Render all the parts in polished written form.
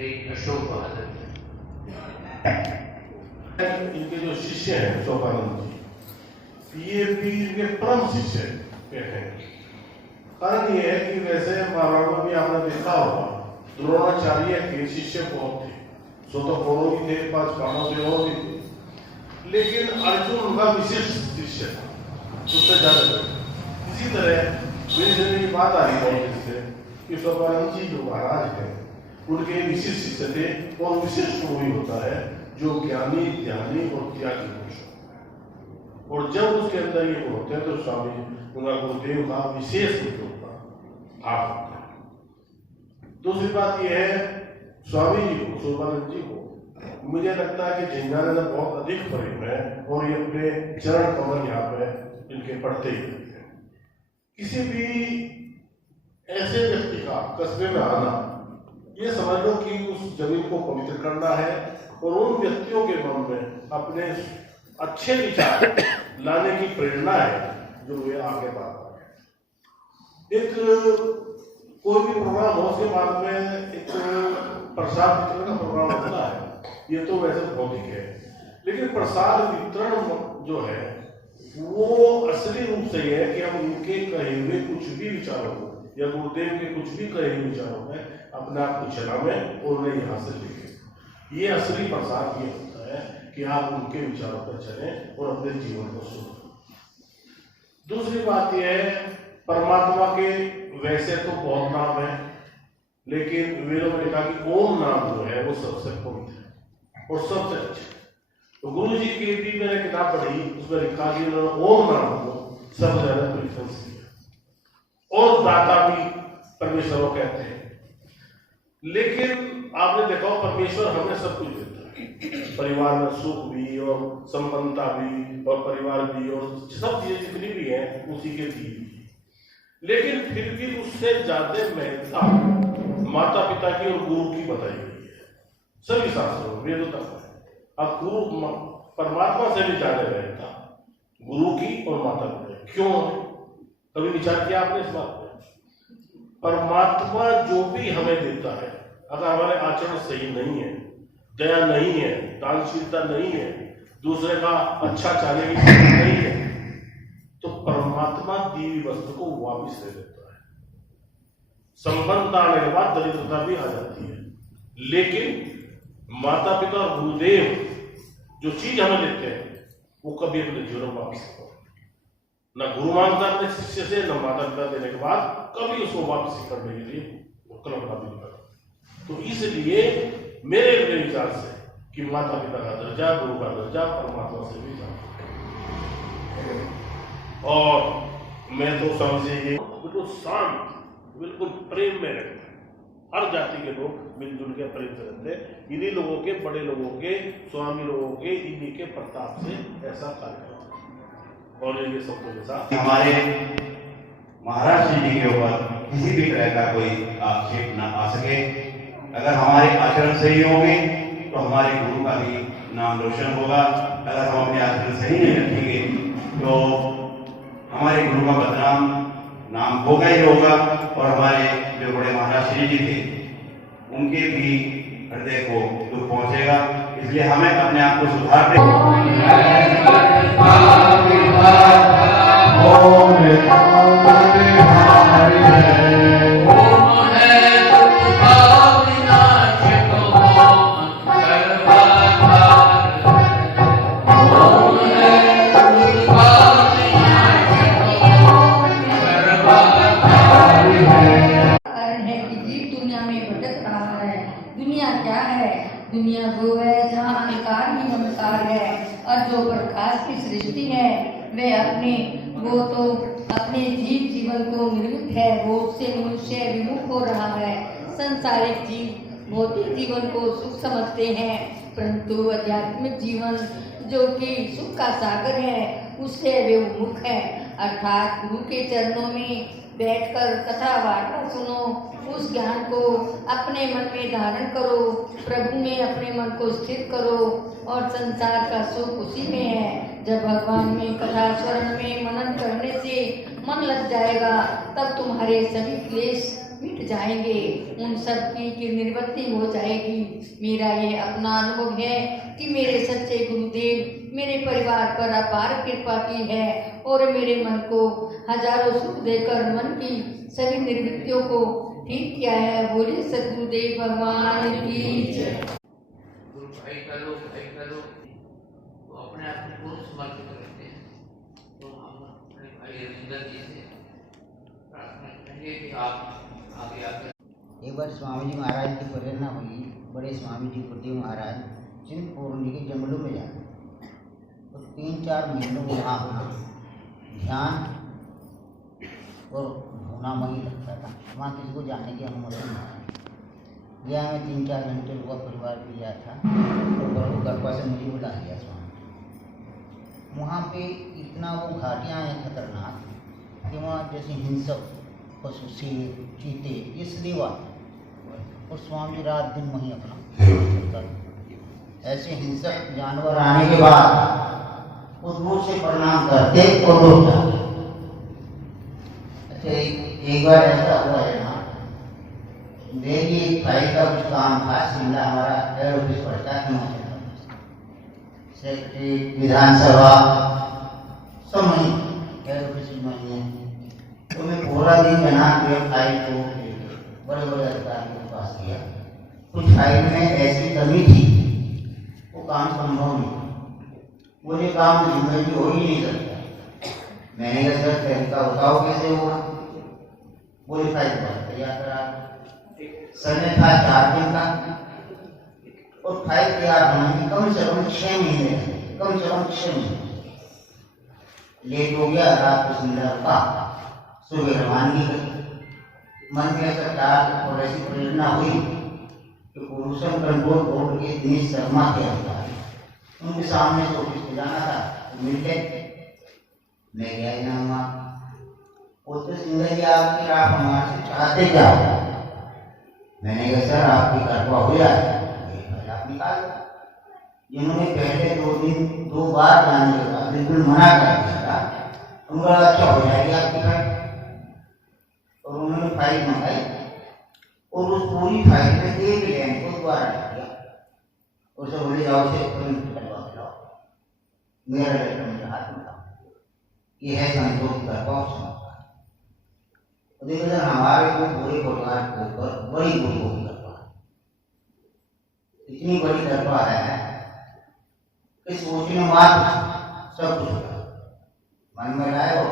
अशोक बहादुर इनके जो शिष्य हैं अशोकानंद जी, ये पीर के परम शिष्य हैं। कारण ये है कि वैसे महाभारत में भी आपने देखा होगा, द्रोणाचार्य के शिष्य बहुत थे, सो तो कौरव भी थे, 5 पांडव थे और भी थे, लेकिन अर्जुन उनका विशेष शिष्य था, उससे ज्यादा। इसी तरह मेरी बात आ रही है जिससे कि अशोकानंद जी जो महाराज है उनके विशेष शिष्य थे, और विशेष वही होता है जो ज्ञानी, ध्यानी और त्यागी पुरुष हो। और जब उसके अंदर ये होते हैं तो स्वामी उनका गुरुदेव का विशेष उद्योग का भाव होता है। दूसरी बात यह है, स्वामी जी को, अशोकानंद जी को मुझे लगता है कि जिन्ना ने बहुत अधिक प्रेम है, और ये अपने चरण कमल यहाँ पे इनके पढ़ते ही रहते हैं। किसी भी ऐसे व्यक्ति का कस्बे में आना, ये समझ लो कि उस जमीन को पवित्र करना है, और उन व्यक्तियों के मन में अपने अच्छे विचार लाने की प्रेरणा है जो वे आगे बढ़ा है। एक कोई भी प्रोग्राम हो, उसके बाद में एक प्रसाद वितरण का प्रोग्राम होता है, ये तो वैसे भौतिक है, लेकिन प्रसाद वितरण जो है वो असली रूप से है कि हम उनके कहे हुए कुछ भी विचारों को या गुरुदेव के कुछ भी कहे हुए विचारों में अपने आप को चलावें और उन्हें यहाँ से लिखें। ये असली प्रसाद ये होता है कि आप उनके विचारों पर चलें और अपने जीवन को सुधारें। दूसरी बात यह है, परमात्मा के वैसे तो बहुत नाम है, लेकिन वेदों में लिखा कि ओम नाम जो है वो सबसे पवित्र है और सबसे अच्छा। तो गुरु जी की भी मैंने किताब पढ़ी, उसमें लिखा कि उन्होंने ओम नाम को सबसे ज्यादा प्रेफरेंस दिया, और दाता भी परमेश्वर को कहते हैं। लेकिन आपने देखा परमेश्वर हमें सब कुछ देता है, परिवार में सुख भी और संपन्नता भी और परिवार भी और सब चीजें जितनी भी है उसी के दी भी, लेकिन फिर भी उससे ज्यादा महत्ता माता पिता की और गुरु की बताई गई है सभी शास्त्रों में, वेदों तक है। अब गुरु परमात्मा से भी ज्यादा महत्ता गुरु की और माता पिता। क्यों? कभी विचार किया आपने इस बात पे? परमात्मा जो भी हमें देता है, अगर हमारे आचरण सही नहीं है, दया नहीं है, दानशीलता नहीं है, दूसरे का अच्छा चाहने की सोच नहीं है, तो परमात्मा दी हुई वस्तु को वापिस ले लेता है। संबंध आने के बाद दरिद्रता भी आ जाती है, लेकिन माता पिता और गुरुदेव जो चीज हमें देते हैं वो कभी अपने जीवन में वापस नहीं, न गुरु मानता अपने शिष्य से, न माता पिता देने के बाद कभी उसको वापसी करने के लिए कल्पना भी नहीं करता। तो इसलिए मेरे विचार से कि माता पिता का दर्जा, गुरु का दर्जा परमात्मा से भी ज्यादा, और मैं तो समझे बिल्कुल शांत, बिल्कुल प्रेम में रहता है। हर जाति के लोग मिलजुल के प्रेम से रहते हैं। इन्हीं लोगों के, बड़े लोगों के, स्वामी लोगों के, इन्हीं के प्रताप से ऐसा कार्य करता है। और ये शब्दों के साथ हमारे महाराज जी के ऊपर किसी भी तरह का कोई आक्षेप न आ सके। अगर हमारे आचरण सही होंगे तो हमारे गुरु का भी नाम रोशन होगा। अगर हम अपने आचरण सही नहीं रखेंगे तो हमारे गुरु का बदनाम नाम होगा ही होगा, और हमारे जो बड़े महाराज श्री जी थे उनके भी हृदय को दुख पहुंचेगा। इसलिए हमें अपने आप को सुधारते दुनिया वो है जहाँ अंधकार ही अंधकार है, और जो प्रकाश की सृष्टि है वे वो तो अपने जीवन को निर्मित है, वो उससे मनुष्य विमुख हो रहा है। संसारिक जीव भौतिक जीवन को सुख समझते हैं, परंतु आध्यात्मिक जीवन जो कि सुख का सागर है उससे वे विमुख है। अर्थात गुरु के चरणों में बैठकर कथा वार्ता सुनो, उस ज्ञान को अपने मन में धारण करो, प्रभु में अपने मन को स्थिर करो, और संसार का सुख उसी में है। जब भगवान में कथा स्वर्ण में मनन करने से मन लग जाएगा, तब तुम्हारे सभी क्लेश मिट जाएंगे, उन सब की निवृत्ति हो जाएगी। मेरा ये अपना अनुभव है कि मेरे सच्चे गुरुदेव मेरे परिवार पर अपार कृपा की है और मेरे मन को हजारों सुख देकर मन की सभी निर्वृत्तियों को ठीक किया है। बोले सद्गुरुदेव भगवान की जय। गुरु भाई का लोग तो अपने आप को समर्पित करते हैं। तो हम अपने भाई रविंदर जी से प्रार्थना करेंगे कि आप आगे आकर। एक बार स्वामी जी महाराज की प्रेरणा हुई, बड़े स्वामी जी गुरुदेव महाराज चिंतपूर्णी के जंगलों में जाते, तो 3-4 महीनों में वहाँ ध्यान और भावनामयी लगता था। वहाँ किसी को जाने की अनुमति नहीं। गया मैं 3-4 घंटे हुआ, परिवार भी गया था, तो प्रभु कृपा से मुझे बुला लिया स्वामी। वहाँ पे इतना वो घाटियाँ हैं खतरनाक कि वहाँ जैसे हिंसक पशु, शेर, चीते, इसलिए वहाँ और स्वामी रात दिन वहीं अपना ऐसे हिंसक जानवर आने के बाद वो दूर से प्रणाम करते और रुक जाते। अच्छा, एक बार ऐसा हुआ है ना, मेरी भाई का कुछ काम था, शिमला हमारा हेड ऑफिस पड़ता है, सेक्रेटरी, विधानसभा सब वहीं हेड ऑफिस में है। तो मैं पूरा दिन जनाब के फाइल को बड़े बड़े अधिकारी के पास गया। कुछ फाइल में ऐसी कमी थी, वो काम संभव नहीं, मुझे काम तो जिंदगी हो ही नहीं सकता। मैंने कहा सर तरीका बताओ कैसे होगा। बोले फाइल तैयार करा। समय था 4 दिन का और फाइल तैयार होने में कम से कम 6 महीने, कम से कम 6 महीने लेट हो गया। रात को शिमला रुका, सुबह रवानगी करी। मन में सरकार और ऐसी प्रेरणा हुई कि पोल्यूशन कंट्रोल बोर्ड के दिनेश शर्मा के अधिकारी, उनके सामने से ऑफिस में जाना था, तो मिल गए। मैं गया जाऊँगा, उससे सिंगर जी आपकी आप हमारे से चाहते क्या? मैंने कहा सर आपकी कृपा हो जाए, आप निकाल। जिन्होंने पहले 2 बार जाने के बाद बिल्कुल मना कर दिया था, उनका अच्छा हो जाएगी आपकी फाइल। और उन्होंने फाइल मंगाई और उस पूरी फाइल में 1 लाइन को दोबारा लिख दिया। उसे बोले जाओ से प्रिंट करवा के लाओ, मेरा लेटर मेरे हाथ में था। ये है संतोष का पक्ष। देखो सर, हमारे को पूरे परिवार के ऊपर बड़ी गुरु की कृपा, इतनी बड़ी कृपा है कि सोचने मात्र सब कुछ होगा, मन में लाए हो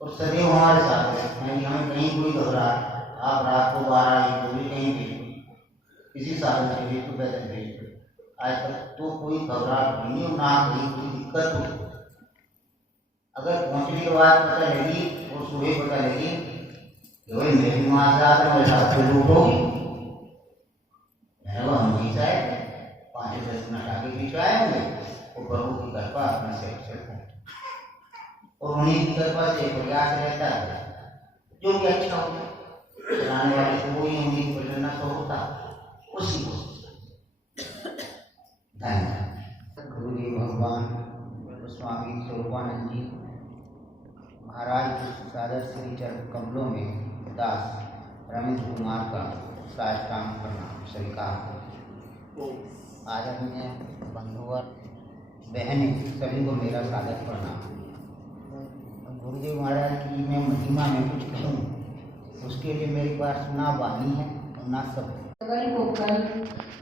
और सदैव हमारे साथ है। हमें कहीं कोई घबराहट, आप रात को 12-1 बजे कहीं भी किसी साधन से भेज तो पैदल भेज दो, आज तक तो कोई घबराहट नहीं और ना कहीं कोई दिक्कत हो। अगर पहुंचने के बाद पता लगी और सुबह पता लगी कि भाई मेरी वहाँ से आकर मेरे साथ से लूट होगी, मैंने हम वहीं से आए 5-10 मिनट आगे पीछे आए होंगे और प्रभु की कृपा अपने से चलता है और उन्हीं की कृपा से प्रयास रहता है जो कि अच्छा होता है। चलाने वाले को वही उन्हीं की प्रेरणा तो होता उसी को। धन्यवाद। गुरुदेव भगवान स्वामी स्वरूपानंद जी महाराज के सादर श्री चरण कमलों में दास रमेंद्र कुमार का साष्टांग प्रणाम स्वीकार। आदरणीय बंधुवर बहनें सभी को मेरा सादर प्रणाम। गुरुदेव महाराज की मैं महिमा में कुछ कहूँ उसके लिए मेरे पास ना वाणी है और ना शब्द। को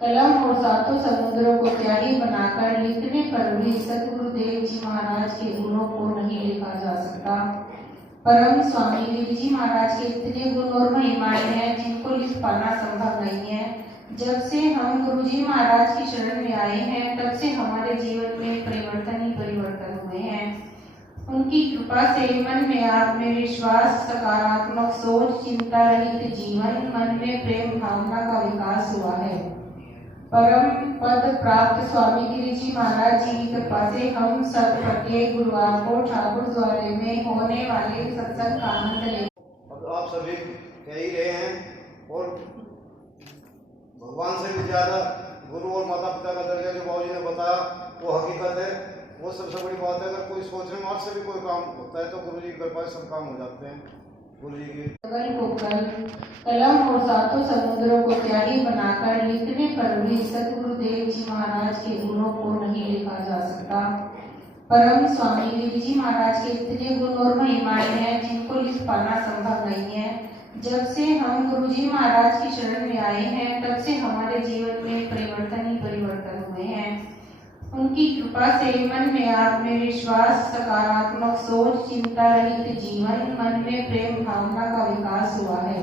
कलम और 7 समुद्रों को स्याही बनाकर लिखने पर भी सतगुरुदेव जी महाराज के गुणों को नहीं लिखा जा सकता। परम स्वामी देव जी महाराज के इतने गुण और महिमाएं हैं जिनको लिख पाना संभव नहीं है। जब से हम गुरु जी महाराज की शरण में आए हैं तब से हमारे जीवन में परिवर्तन ही परिवर्तन हुए हैं। उनकी कृपा से मन में आत्मविश्वास, सकारात्मक सोच, चिंता रहित जीवन, मन में प्रेम भावना का विकास हुआ है। परम पद प्राप्त स्वामी गिरि जी महाराज जी की कृपा से हम सब प्रत्येक गुरुवार को ठाकुर द्वारे में होने वाले सत्संग का आनंद ले। अब आप सभी कह ही रहे हैं और भगवान से भी ज्यादा गुरु और माता पिता का दर्जा जो बाबूजी ने बताया वो हकीकत है। वो सबसे बड़ी बात है। अगर कोई सोचने मात्र से भी कोई काम होता है तो गुरु जी की कृपा से सब काम हो जाते हैं। गुरु जी की कल को कलम और सातों समुद्रों को स्याही बनाकर लिखने पर भी सतगुरुदेव जी महाराज के गुणों को नहीं लिखा जा सकता। परम स्वामी देव जी महाराज के इतने गुण और महिमाएं हैं जिनको लिख पाना संभव नहीं है। जब से हम गुरु जी महाराज की शरण में आए हैं तब से हमारे जीवन में परिवर्तन ही परिवर्तन हुए हैं। उनकी कृपा से मन में आत्मविश्वास, सकारात्मक सोच, चिंता रहित जीवन, मन में प्रेम भावना का विकास हुआ है।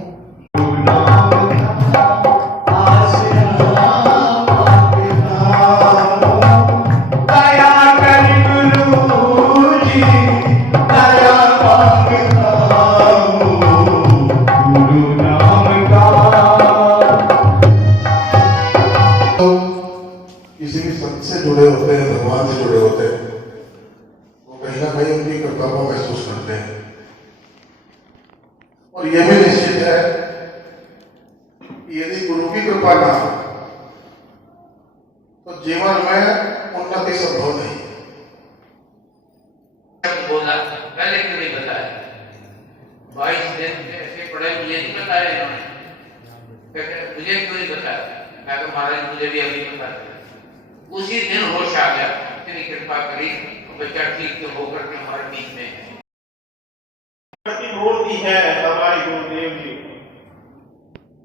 किसी भी संत से जुड़े होते हैं, भगवान से जुड़े होते हैं, वो कहीं ना कहीं उनकी कृपा को महसूस करते हैं। और यह भी निश्चित है कि यदि गुरु की कृपा ना हो तो जीवन में उन्नति संभव नहीं। बोला पहले क्यों नहीं बताया? 22 दिन ऐसे पढ़े, मुझे नहीं बताया इन्होंने। मुझे क्यों नहीं बताया? मैं तो महाराज मुझे भी अभी बता दिया। उसी दिन होश आ गया, इतनी कृपा करी, बच्चा ठीक होकर के हमारे बीच में है। मूर्ति है हमारे गुरुदेव जी।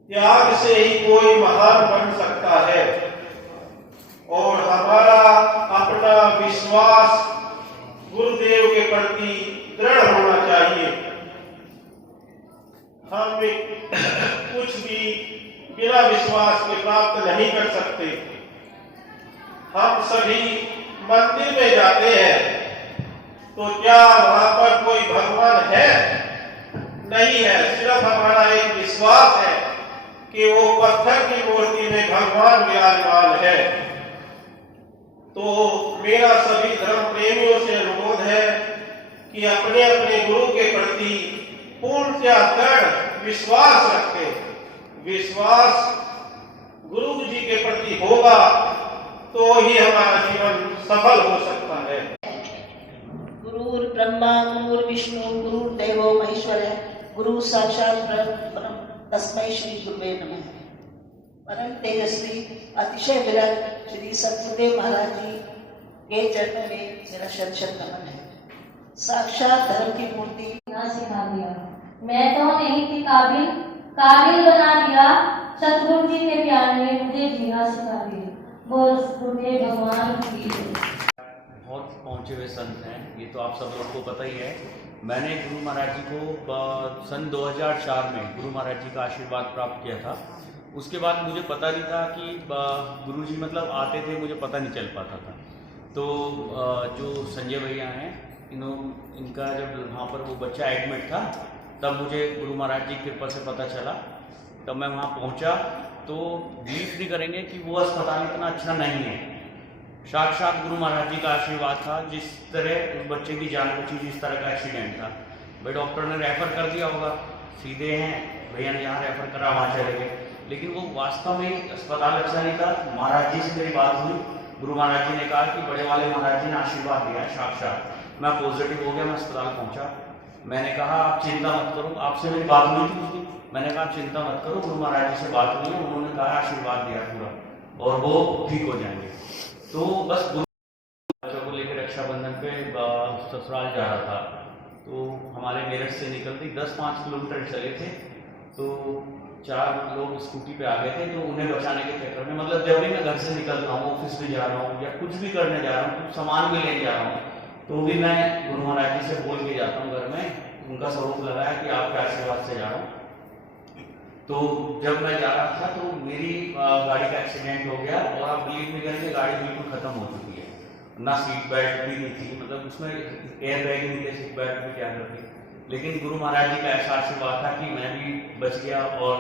त्याग से ही कोई महान बन सकता है और हमारा अपना विश्वास गुरुदेव के प्रति दृढ़ होना चाहिए। हम कुछ भी बिना विश्वास के प्राप्त नहीं कर सकते। हम सभी मंदिर में जाते हैं तो क्या वहां पर कोई भगवान है? नहीं है। सिर्फ हमारा एक विश्वास है कि वो पत्थर की मूर्ति में भगवान विराजमान है। तो मेरा सभी धर्म प्रेमियों से अनुरोध है कि अपने अपने गुरु के प्रति पूर्णतया दृढ़ विश्वास रखें। विश्वास गुरु जी के प्रति होगा तो ही हमारा जीवन सफल हो सकता है। गुरुर् ब्रह्मा गुरुर्विष्णु गुरुर्देवो महेश्वरः गुरु साक्षात् परम तस्मै श्री गुरुवे नमः। परम तेजस्वी अतिशय विरक्त श्री सतगुरुदेव महाराज जी के चरणों में मेरा शत शत नमन है। साक्षात धर्म की मूर्ति सिखा दिया। मैं तो नहीं थी काबिल बना दिया। सतगुरु जी के प्यार ने मुझे जीना सिखा दिया। बोल गुरुदेव भगवान की। बहुत पहुँचे हुए संत हैं, ये तो आप सब लोग को पता ही है। मैंने गुरु महाराज जी को सन 2004 में गुरु महाराज जी का आशीर्वाद प्राप्त किया था। उसके बाद मुझे पता नहीं था कि गुरु जी मतलब आते थे, मुझे पता नहीं चल पाता था। तो जो संजय भैया हैं, इनका जब वहाँ पर वो बच्चा एडमिट था तब मुझे गुरु महाराज जी की कृपा से पता चला। तब मैं वहाँ पहुँचा तो बिलीव नहीं करेंगे कि वो अस्पताल इतना अच्छा नहीं है। साक्षात गुरु महाराज जी का आशीर्वाद था। जिस तरह उस बच्चे की जान बची, जिस तरह का एक्सीडेंट था, भाई डॉक्टर ने रेफर कर दिया होगा, सीधे हैं भैया ने जहाँ रेफर करा वहाँ चले गए, लेकिन वो वास्तव में अस्पताल अच्छा नहीं था। महाराज जी से मेरी बात हुई, गुरु महाराज जी ने कहा कि बड़े वाले महाराज जी ने आशीर्वाद दिया है साक्षात। मैं पॉजिटिव हो गया, मैं अस्पताल पहुँचा। मैंने कहा आप चिंता मत करो, आपसे मेरी बात हुई थी उसकी। मैंने कहा चिंता मत करो, गुरु महाराज जी से बात हुई है, उन्होंने कहा आशीर्वाद दिया पूरा और वो ठीक हो जाएंगे। तो बस बच्चों को लेकर रक्षाबंधन पे ससुराल जा रहा था, तो हमारे मेरठ से निकलते 10-5 किलोमीटर चले थे तो 4 लोग स्कूटी पे आ गए थे। तो उन्हें बचाने के चक्कर में, मतलब जब भी मैं घर से निकल रहा हूँ, ऑफिस में जा रहा हूँ या कुछ भी करने जा रहा हूँ, कुछ सामान भी लेने जा रहा हूँ, तो भी मैं गुरु महाराज जी से बोल के जाता हूँ घर में, उनका स्वरूप लगाया कि आपके आशीर्वाद से जा रहा हूँ। तो जब मैं जा रहा था तो मेरी गाड़ी का एक्सीडेंट हो गया और आप बिलीव नहीं करेंगे, गाड़ी बिल्कुल खत्म हो चुकी है। ना सीट बेल्ट भी नहीं थी, मतलब उसमें एयर बैग नहीं थे, सीट बेल्ट भी क्या करती। लेकिन गुरु महाराज जी का ऐसा आशीर्वाद था कि मैं भी बच गया और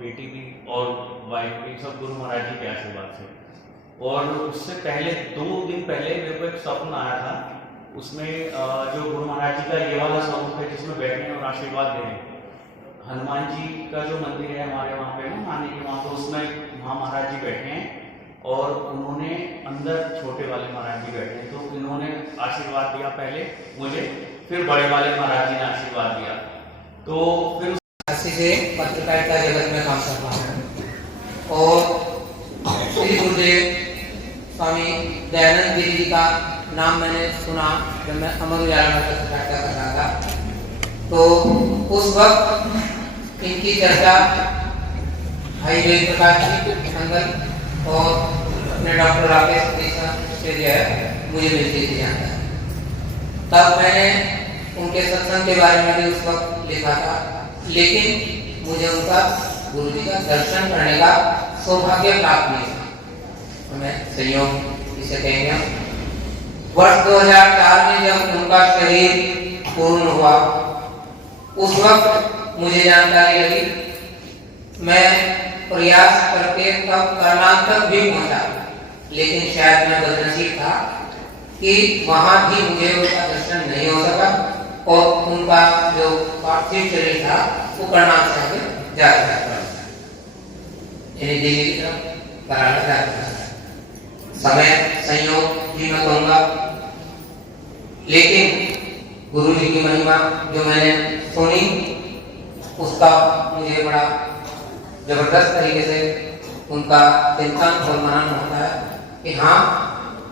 बेटी भी और वाइफ भी, सब गुरु महाराज जी के आशीर्वाद से। और उससे पहले 2 दिन पहले मेरे को एक स्वप्न आया था, उसमें जो गुरु महाराज जी का ये वाला स्वरूप है जिसमें बैठने और आशीर्वाद दे रहे हैं। हनुमान जी का जो मंदिर है हमारे वहाँ पे ना, नानी के वहाँ, तो उसमें वहाँ महाराज जी बैठे हैं और उन्होंने अंदर छोटे वाले महाराज जी बैठे हैं। तो इन्होंने आशीर्वाद दिया पहले मुझे, फिर बड़े वाले महाराज जी ने आशीर्वाद दिया। तो फिर अस्सी से पत्रकारिता जगत में काम कर रहा हूँ और श्री गुरुदेव स्वामी दयानंद गिरी जी का नाम मैंने सुना जब मैं अमर उजाला में पत्रकारिता कर रहा था। तो उस वक्त इनकी चर्चा भाई जय प्रकाश जी संगत और अपने डॉक्टर राकेश से जो है मुझे मिलती थी जानकारी। तब मैंने उनके सत्संग के बारे में भी उस वक्त लिखा था, लेकिन मुझे उनका गुरु जी का दर्शन करने का सौभाग्य प्राप्त नहीं था। तो मैं संयोग इसे कहेंगे। वर्ष 2004 में जब उनका शरीर पूर्ण हुआ उस वक्त मुझे जानकारी लगी। मैं प्रयास करके तब कर्नाटक भी पहुंचा, लेकिन शायद मैं बदनसीब था कि वहां भी मुझे उनका दर्शन नहीं हो सका और उनका जो पार्थिव शरीर था वो कर्नाटक से आगे जा रहा दिल्ली की तरफ कराना चाहता था। समय संयोग भी मैं कहूँगा, लेकिन गुरु जी की महिमा जो मैंने सुनी उसका मुझे बड़ा जबरदस्त तरीके से उनका चिंतन और मनन होता है कि हाँ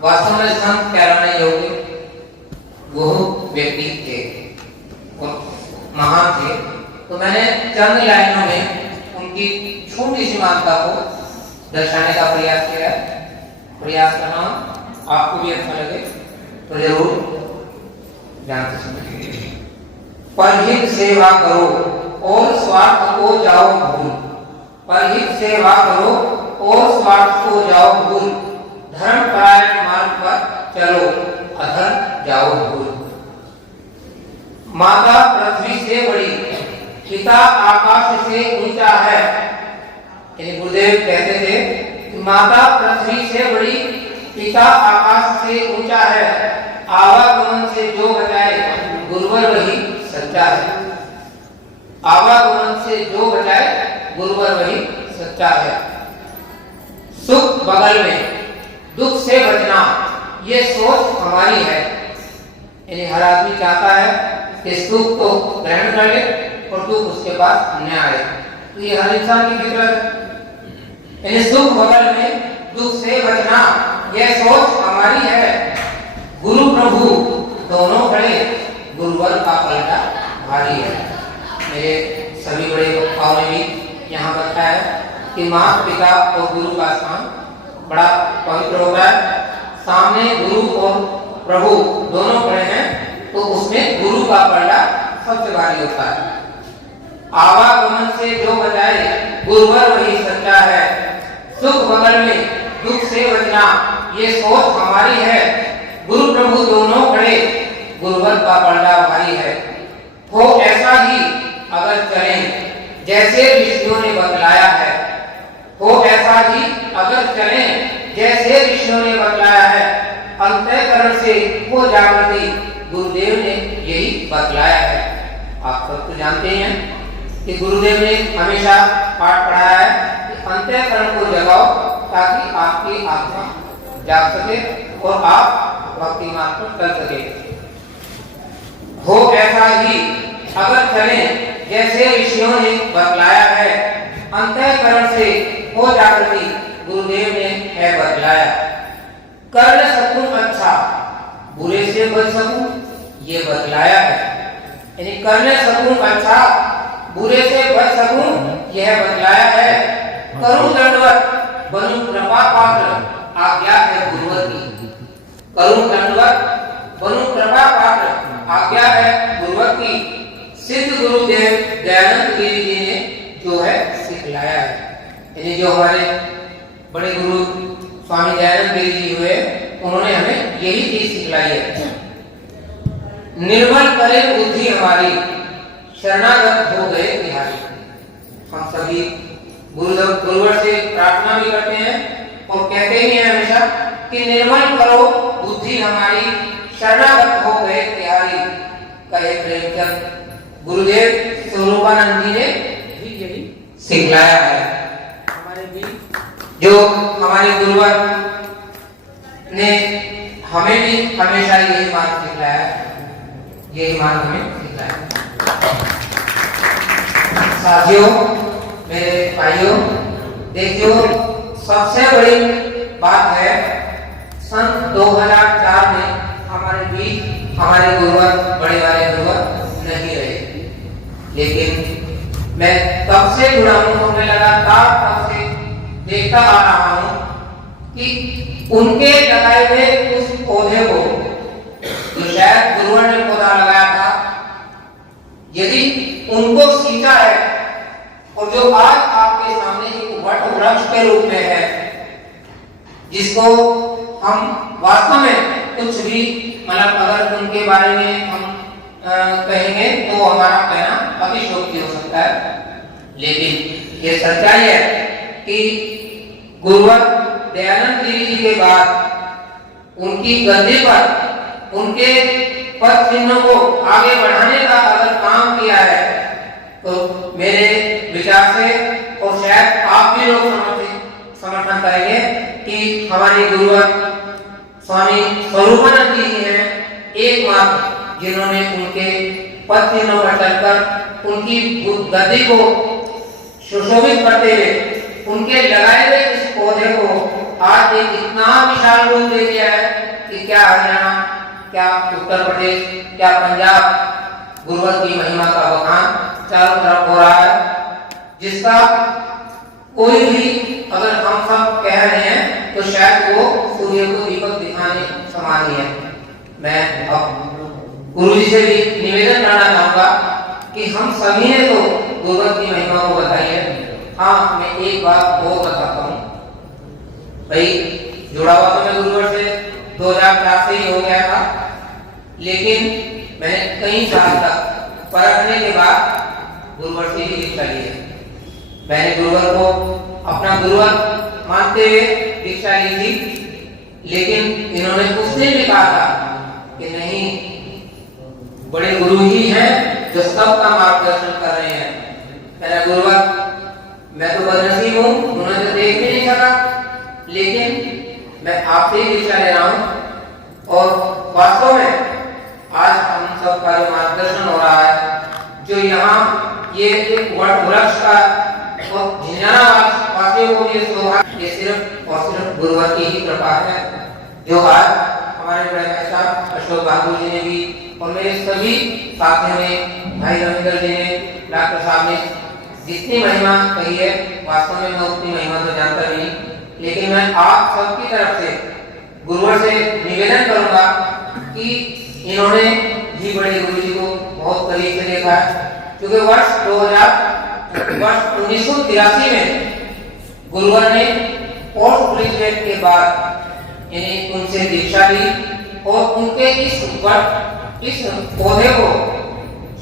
वास्तव में संत कहलाने योग्य वो व्यक्ति थे और महान थे। तो मैंने चंद लाइनों में उनकी छोटी सी मानता को दर्शाने का प्रयास किया। प्रयास करना आपको भी अच्छा लगे तो जरूर जानते समझिए। परहित सेवा करो और स्वार्थ को जाओ भूल। परहित सेवा करो और स्वार्थ को जाओ भूल। धर्म परायण मार्ग पर चलो अधर्म जाओ भूल। माता पृथ्वी से बड़ी, पिता आकाश से ऊंचा है। गुरुदेव कहते थे कि माता पृथ्वी से बड़ी, पिता आकाश से ऊंचा है। आवागमन से जो बचाए गुरुवर वही सच्चा है। आवागमन से जो बचाए गुरुवर वही सच्चा है। सुख बगल में, दुख से बचना, ये सोच हमारी है। यानी हर आदमी चाहता है कि सुख को ग्रहण कर ले और दुख उसके पास न आए। तो ये हर इंसान की फितरत है। यानी सुख बगल में, दुख से बचना, यह सोच हमारी है। गुरु प्रभु दोनों खड़े, गुरुवर का पलटा भारी है। मेरे सभी बड़े वक्ताओं ने भी यहाँ बताया कि माता पिता और गुरु का स्थान बड़ा पवित्र होता है। सामने गुरु और प्रभु दोनों खड़े हैं तो उसमें गुरु का पलटा सबसे भारी होता है। आवागमन से जो बचाए गुरुवर वही सच्चा है। सुख बगल में, दुख से बचना, ये सोच हमारी है। गुरु प्रभु दोनों खड़े, गुरुवर का पलटा भारी है। हो ऐसा ही अगर चलें जैसे ऋषियों ने बतलाया है। हो ऐसा ही अगर चलें जैसे ऋषियों ने बतलाया है। अंतःकरण से वो जागृति गुरुदेव ने यही बतलाया है। आप सब तो जानते हैं कि गुरुदेव ने हमेशा पाठ पढ़ाया है कि अंतःकरण को जगाओ ताकि आपकी आत्मा जाग सके और आप भक्ति मार्ग पर चल सके। हो ऐसा ही अगर चलें जैसे ऋषियों ने बतलाया है। अंतःकरण से हो जागृति गुरुदेव ने है बतलाया। कर न सकूं अच्छा, बुरे से बच सकूं, ये बतलाया है। यानी कर न सकूं अच्छा, बुरे से बच सकूं, यह बतलाया है। करूं दंडवत, बनूं कृपा पात्र, आज्ञा है गुरुवर की। करूं दंडवत, बनूं कृपा पात्र, आज्ञा है गुरुवर की। सिद्ध गुरुदेव दयानंद गिरी जी ने जो है सिखलाया है। यानी जो हमारे बड़े गुरु स्वामी दयानंद गिरी जी हुए, उन्होंने हमें यही चीज सिखलाई है। निर्मल करे बुद्धि हमारी, शरणागत हो गए बिहारी। हम सभी गुरुवर से प्रार्थना भी करते हैं और कहते ही हैं हमेशा कि निर्मल करो बुद्धि हमारी, शरणागत हो गए बिहारी। कहे प्रेमचंद। गुरुदेव स्वरूपानंद जी ने भी यही सिखलाया है। हमारे भी जो हमारे गुरुवर ने हमें भी हमेशा यही मार्ग सिखलाया है। यही मार्ग हमें सिखलाया है। साथियों, मेरे भाइयों, देखियो सबसे बड़ी बात है, सन 2004 में हमारे बीच हमारे गुरुवर, बड़े वाले गुरुवर नहीं रहे, लेकिन मैं तब से जुड़ा हूँ और मैं लगातार तब से देखता आ रहा हूँ कि उनके लगाए हुए उस पौधे को जो शायद गुरुवर ने पौधा लगाया था, यदि उनको सींचा है और जो आज आपके सामने एक वट वृक्ष के रूप में है, जिसको हम वास्तव में कुछ भी मतलब अगर उनके बारे में हम कहेंगे तो हमारा कहना अतिशयोक्ति हो सकता है, लेकिन ये सच्चाई है कि गुरुवर दयानंद गिरी जी के बाद उनकी गद्दी पर उनके पद चिन्हों को आगे बढ़ाने का अगर काम किया है तो मेरे विचार से और शायद आप भी लोग समर्थन करेंगे कि हमारे गुरुवर स्वामी स्वरूपानंद जी हैं एकमात्र जिन्होंने उनके पद चिन्हों पर चलकर उनकी गद्दी को सुशोभित करते हुए उनके लगाए हुए इस पौधे को आज एक इतना विशाल रूप दे दिया है कि क्या हरियाणा, क्या उत्तर प्रदेश, क्या पंजाब गुरुवर की महिमा का बखान चारों तरफ हो रहा है, जिसका कोई भी अगर हम सब कह रहे हैं तो शायद वो सूर्य को दीपक दिखाने समान ही है। मैं अब गुरु जी से भी निवेदन करना चाहूंगा कि हम सभी ने तो गुरुवर की महिमा को बताई है। हाँ, मैं एक बात और बताता हूँ भाई, जुड़ा हुआ तो मैं गुरुवर से 2004 से ही हो गया था, लेकिन मैंने कई साल तक परखने के बाद गुरुवर से ही दीक्षा ली है। मैंने गुरुवर को अपना गुरुवर मानते हुए दीक्षा ली थी, लेकिन इन्होंने उस दिन भी कहा था कि नहीं, बड़े गुरु ही हैं जो सबका मार्गदर्शन कर रहे हैं। मेरा गुरुवर, मैं तो बदनसीब हूँ, उन्होंने तो देख भी नहीं सका, लेकिन मैं आपसे ही दीक्षा ले रहा हूँ और वास्तव में आज हम सबका जो मार्गदर्शन हो रहा है, जो यहाँ ये वट वृक्ष का और झिंझाना वासियों को ये सौभाग्य, ये सिर्फ और सिर्फ गुरुवर की ही कृपा है, जो आज हमारे बड़े भाई साहब अशोक बहादुर जी ने भी और मेरे सभी साथियों ने, भाई रविंदर जी ने, डॉक्टर साहब ने जितनी महिमा कही है, वास्तव में मैं उतनी महिमा तो जानता नहीं, लेकिन मैं आप सबकी तरफ से गुरुवर से निवेदन करूंगा कि इन्होंने भी बड़े गुरु जी को बहुत करीब से देखा है, क्योंकि वर्ष 1983 में गुरुवर ने पोस्ट ग्रेजुएट के बाद यानी उनसे दीक्षा ली और उनके इस पौधे को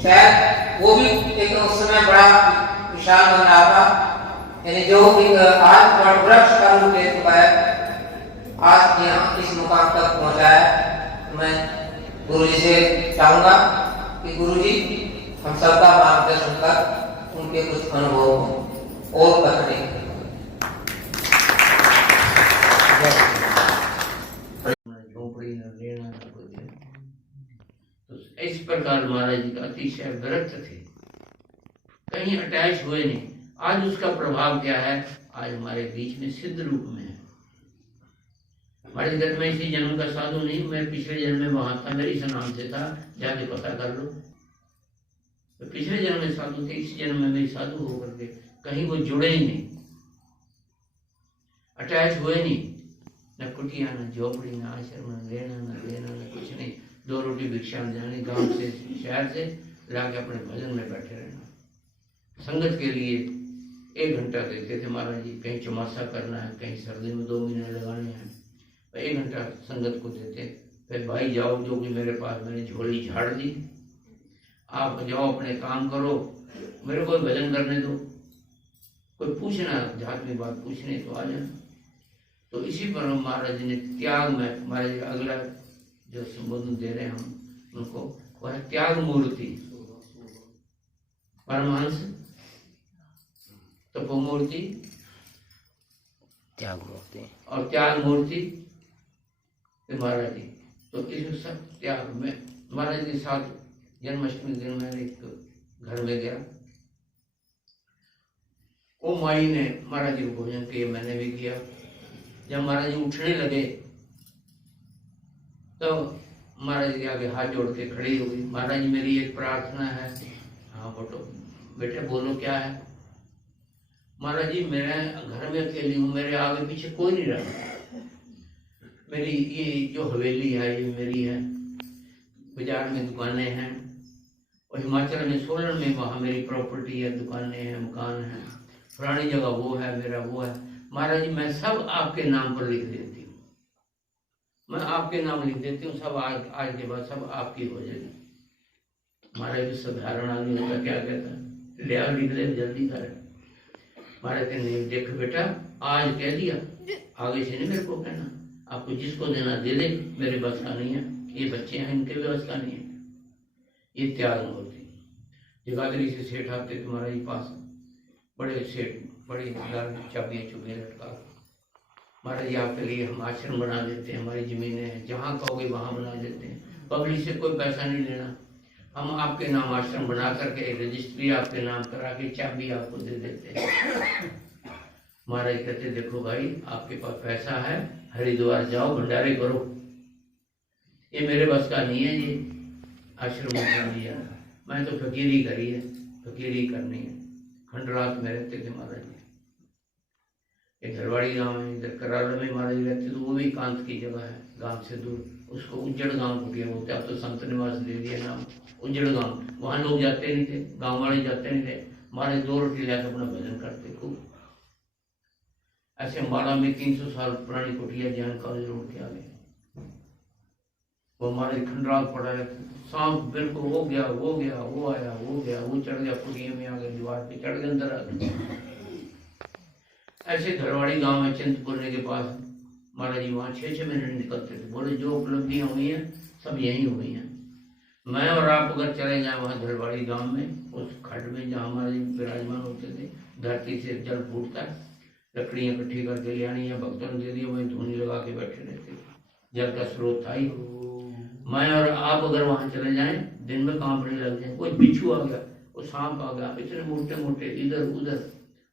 शायद वो भी एक उस समय बड़ा विशाल बन रहा था, यानी जो आज वट वृक्ष का रूप ले चुका है, आज यहाँ इस मुकाम तक पहुंचा है। मैं गुरु जी से चाहूंगा कि गुरु जी हम सबका मार्गदर्शन कर उनके कुछ अनुभव और बताने। झोपड़ी न लेना न कुछ, तो इस प्रकार महाराज जी का अतिशय विरक्त थे, कहीं अटैच हुए नहीं। आज उसका प्रभाव क्या है, आज हमारे बीच में सिद्ध रूप में है। हमारे घर में इसी जन्म का साधु नहीं, मैं पिछले जन्म में वहां था, मेरे इस नाम से था, जाके पता कर लो। तो पिछले जन्म में साधु थे, इस जन्म में मेरी साधु होकर के कहीं वो जुड़े ही नहीं, अटैच हुए नहीं, न कुटिया न झोपड़ी न आश्रम न लेना न देना न कुछ नहीं, 2 रोटी भिक्षा में जानी, गांव से शहर से लाके अपने भजन में बैठे रहना। संगत के लिए 1 घंटा देते थे महाराज जी, कहीं चौमासा करना है, कहीं सर्दी में 2 महीने लगाने हैं, 1 घंटा संगत को देते। फिर भाई जाओ, जो कि मेरे पास, मैंने झोली झाड़ दी, आप जाओ अपने काम करो, मेरे को भजन करने दो, कोई पूछना जात में बात पूछने तो आ जाना। तो इसी पर महाराज जी ने त्याग में, महाराज अगला जो संबोधन दे रहे हैं हम उनको, वह है त्याग मूर्ति। परमहंस तपोमूर्ति, त्याग मूर्ति और त्याग मूर्ति महाराज जी। तो इस सब त्याग में महाराज के साथ जन्माष्टमी दिन मैं एक घर में गया, वो माई ने महाराज जी को भोजन किया, मैंने भी किया। जब महाराज जी उठने लगे तो महाराज जी आगे हाथ जोड़ के खड़ी हो गई। महाराज जी मेरी एक प्रार्थना है। हाँ बोलो बेटे, बोलो क्या है? महाराज जी मेरे घर में अकेली हूँ, मेरे आगे पीछे कोई नहीं रहा। मेरी ये जो हवेली है ये मेरी है, बाजार में दुकानें हैं, और हिमाचल में सोलन में वहाँ मेरी प्रॉपर्टी है, दुकानें हैं, मकान है, पुरानी जगह वो है, मेरा वो है। महाराज जी मैं सब आपके नाम पर लिख देती हूँ, मैं आपके नाम लिख देती हूँ, सब आज के बाद सब आपकी हो जाएगी। महाराज जी साधारण आदमी होता क्या कहता है, ले आओ लिख दे जल्दी कर। महाराज कहने देख बेटा आज कह दिया, आगे से नहीं मेरे को कहना, आपको जिसको देना दे दे, मेरे बस का नहीं है, ये बच्चे हैं इनके भी बस का नहीं है। ये त्याग मूर्ति। जगाधरी से सेठ आते थे महाराज जी पास, बड़े सेठ बड़ी चाबियाँ चुबियाँ लटका, महाराज जी आपके लिए हम आश्रम बना देते हैं, हमारी जमीनें हैं, जहाँ कहोगे वहाँ बना देते हैं, पब्लिक से कोई पैसा नहीं लेना, हम आपके नाम आश्रम बना करके रजिस्ट्री आपके नाम करा के चाबी आपको दे देते हैं। महाराज कहते देखो भाई आपके पास पैसा है, हरिद्वार जाओ भंडारे करो, ये मेरे बस का नहीं है, ये आश्रम में लिया, मैं तो फकीरी करी है, फकीरी करनी है। खंडरात में रहते थे महाराज जी, एक घरवाड़ी गांव है इधर कराला में महाराज जी रहते, तो वो भी कांत की जगह है, गांव से दूर, उसको उज्जड़ गांव कुटिया बोलते, अब तो संत निवास दे दिया नाम उज्जड़ गांव। वहां लोग जाते नहीं थे, गांव वाले जाते नहीं थे, महाराज 2 रोटी लाकर अपना भजन करते खूब। ऐसे अम्बाला में 300 साल पुरानी कुटिया ज्ञान कॉलेज रोड के आगे, वो हमारे खंडरात पड़ा है, सांप बिल्कुल हो गया, वो गया, वो आया, वो गया, वो चढ़ गया कुटिया में, आगे दीवार पे चढ़ के अंदर आ गया। ऐसे घरवाड़ी गांव में चिंतपूर्णी के पास महाराज जी वहाँ 6-6 महीने निकलते थे, बोले जो उपलब्धियां हुई हैं सब यही हुई हैं। मैं और आप अगर चले जाए वहाँ घरवाड़ी गांव में, उस खड्ड में जहाँ महाराज जी विराजमान होते थे, धरती से जल फूटता है, लकड़ियाँ इकट्ठी करके ले आनी है, भक्तों ने दे दिया, वहीं धुनी लगा के बैठे रहते थे, जल का स्रोत था ही। मैं और आप अगर वहाँ चले जाएं, दिन में कांपने लग जाए, कोई बिच्छू आ गया, वो सांप आ गया, इतने मोटे मोटे इधर उधर,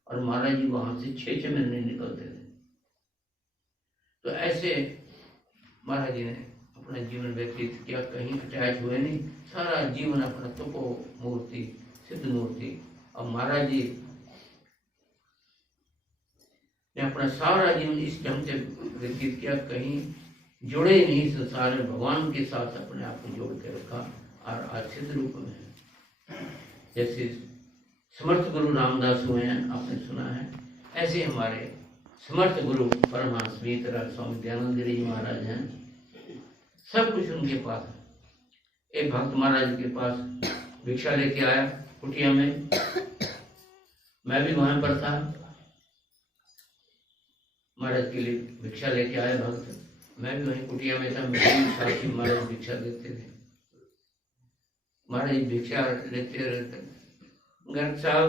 और महाराज जी वहां से 6-6 महीने निकलते थे। तो ऐसे महाराज जी ने अपना जीवन व्यतीत किया, कहीं अटैच हुए नहीं, सारा जीवन अपना तपो मूर्ति, सिद्ध मूर्ति। और महाराज जी ने अपना सारा जीवन इस ढंग से व्यतीत किया, कहीं जुड़े नहीं संसार में, भगवान के साथ अपने आप को जोड़ के रखा, और आज सिद्ध रूप में है। जैसे समर्थ गुरु रामदास हुए हैं, आपने सुना है, ऐसे हमारे समर्थ गुरु परमहंस मीतराज स्वामी दयानंद गिरी जी महाराज हैं, सब कुछ उनके पास है। एक भक्त महाराज के पास भिक्षा लेके आया कुटिया में, मैं भी वहां पर था, महाराज के लिए भिक्षा लेके आया भक्त, मैं भी वहीं कुटिया में था, मेरे साथ ही महाराज भिक्षा देते थे। महाराज भिक्षा लेते रहते, गर्ग साहब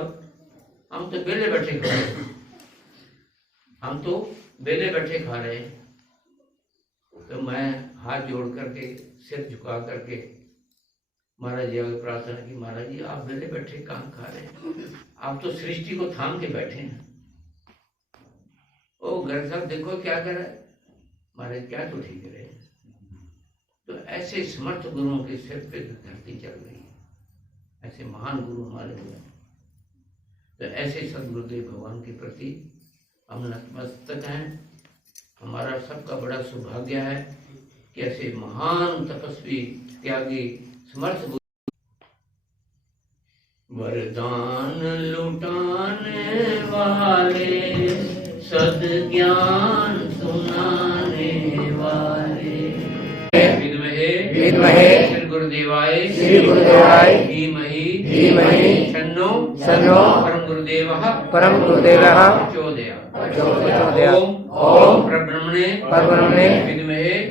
हम तो बेले बैठे खा रहे, हम तो बेले बैठे खा रहे हैं। तो मैं हाथ जोड़ करके सिर झुका करके महाराज जी आगे प्रार्थना की, महाराज जी आप बेले बैठे कहाँ खा रहे हैं, आप तो सृष्टि को थाम के बैठे हैं। ओ गर्ग साहब देखो क्या कर रहा है, महाराज क्या तो ठीक रहे। तो ऐसे समर्थ गुरुओं के सिर पे धरती चल रही है, ऐसे महान गुरु हमारे हुए। तो ऐसे सदगुरुदेव भगवान के प्रति हम नतमस्तक हैं। हमारा सबका बड़ा सौभाग्य है कि ऐसे महान तपस्वी त्यागी समर्थ गुरु वरदान लुटाने वाले, सद ज्ञान सुनाने वाले, विद्महे श्री गुरुदेवाय धीमहि तन्नो परम गुरुदेवः प्रचोदयात्। ओम परब्रह्मणे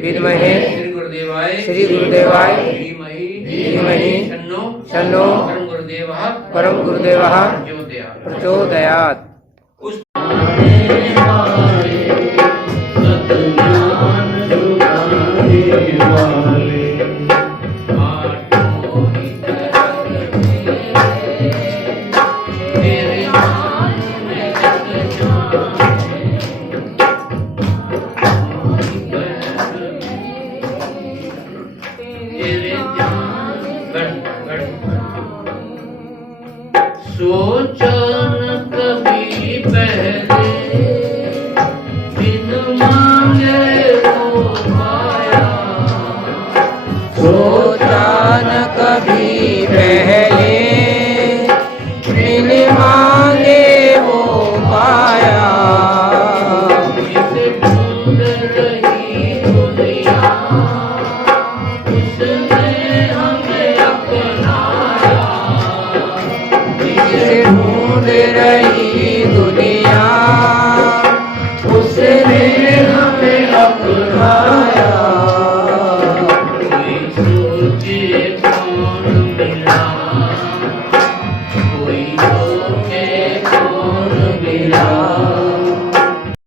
विद्महे श्री गुरुदेवाय धीमहि तन्नो परम गुरुदेवः प्रचोदयात्।